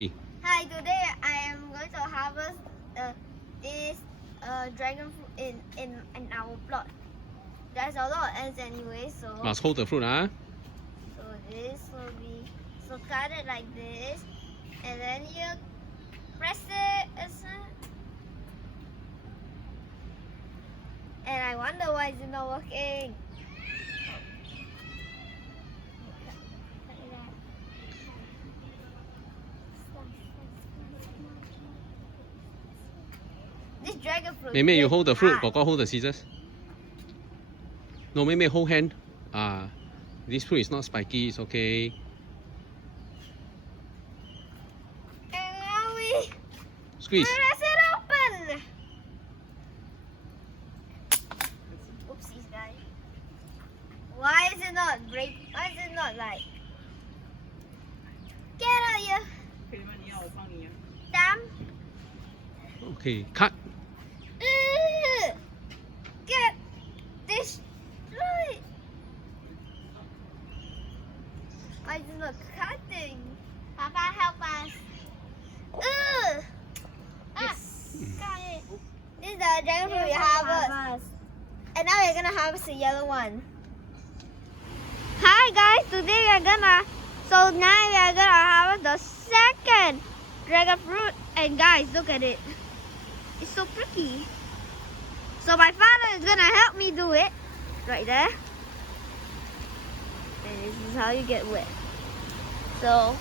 Hi, today I am going to harvest this dragon fruit in our plot. There's a lot of ants anyway, so Must hold the fruit, huh? so this will be cut it like this, and then you press it, and I wonder why it's not working. This dragon fruit. 妹妹 you hold the fruit, hard. 哥哥 hold the scissors. No, 妹妹 hold hand. This fruit is not spiky, it's okay. And now we Squeeze. press it open. Oopsies, guys. Why is it not break? Why is it not like? Get out here. Damn. Okay, cut. Get destroyed. Why is it not cutting? Papa, help us. Yes. Got it. This is the dragon fruit we harvest. And now we're gonna harvest the yellow one. Hi guys, today we are gonna harvest the second dragon fruit. And guys, look at it. It's so pretty. So my father is gonna help me do it. Right there. And this is how you get wet. So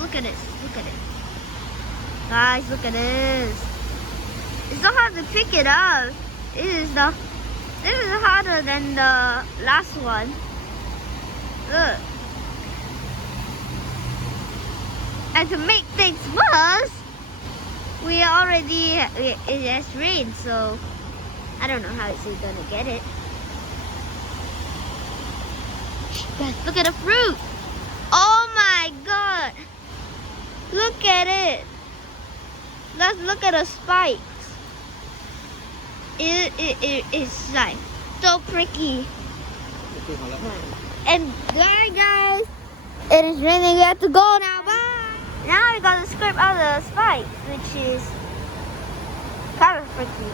look at this. Look at it. Guys, look at this. It's so hard to pick it up. This is harder than the last one. Look. And to make things worse, it has rained, so I don't know how it's gonna get it. Guys, look at the fruit. Oh my god. Look at it. Let's look at the spikes. It's like so pricky. And there, guys, it is raining. We have to go now. Bye. Now we gotta scrape out the spikes, which is kind of pricky.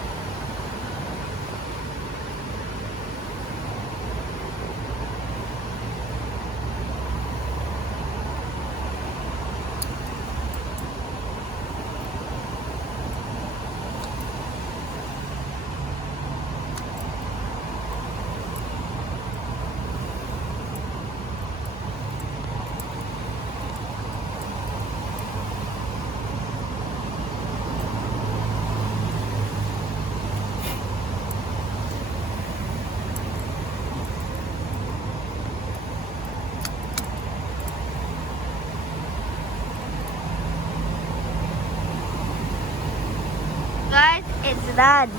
Guys, it's done.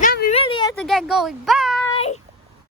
Now we really have to get going. Bye!